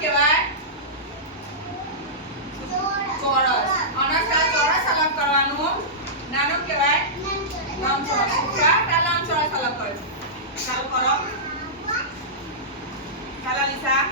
કહેવાય? ચોરસ. અને ચોરસ અલગ કરવાનું. નાનો કહેવાય? લંબચોરસ. પહેલા લંબચોરસ અલગ કરો. ચાલો કરો. ચાલો લીસા.